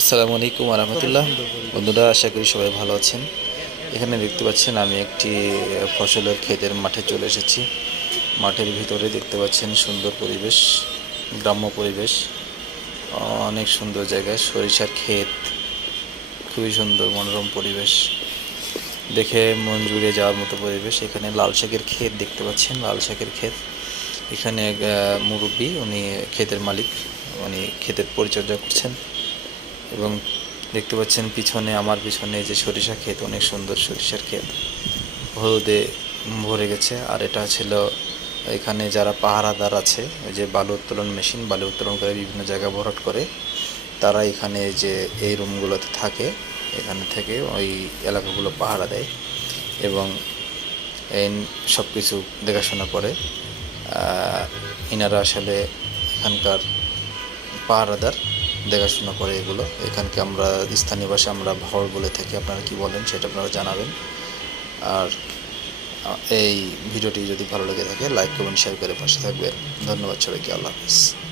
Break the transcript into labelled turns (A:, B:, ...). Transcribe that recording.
A: আসসালামু আলাইকুম রহমতুল্লাহ। বন্ধুরা, আশা করি সবাই ভালো আছেন। এখানে দেখতে পাচ্ছেন আমি একটি ফসলের ক্ষেতের মাঠে চলে এসেছি। মাঠের ভিতরে দেখতে পাচ্ছেন সুন্দর পরিবেশ, গ্রাম্য পরিবেশ। অনেক সুন্দর জায়গায় সরিষার ক্ষেত, খুবই সুন্দর, মনোরম পরিবেশ। দেখে মন জুড়ে যাওয়ার মতো পরিবেশ। এখানে লাল শাকের ক্ষেত দেখতে পাচ্ছেন, লাল শাকের ক্ষেত। এখানে মুরব্বি, উনি ক্ষেতের মালিক, উনি ক্ষেতের পরিচর্যা করছেন। এবং দেখতে পাচ্ছেন পিছনে, আমার পিছনে যে সরিষা ক্ষেত, অনেক সুন্দর সরিষার ক্ষেত। হলুদে ভরে গেছে। আর এটা ছিল এখানে যারা পাহারাদার আছে, ওই যে বালু উত্তোলন মেশিন, বালু উত্তোলন করে বিভিন্ন জায়গায় ভরাট করে, তারা এখানে যে এই রুমগুলোতে থাকে। এখানে থেকে ওই এলাকাগুলো পাহারা দেয় এবং এই সব কিছু দেখাশোনা করে। ইনারা আসলে এখানকার পাহারাদার। দেখাশোনা করে এগুলো। এখানকে আমরা স্থানীয় ভাষায় আমরা ভর বলে থাকি। আপনারা কি বলেন সেটা আপনারা জানাবেন। আর এই ভিডিওটি যদি ভালো লেগে থাকে, লাইক, কমেন্ট শেয়ার করে পাশে থাকবেন। ধন্যবাদ সবাইকে, আল্লাহ হাফিজ।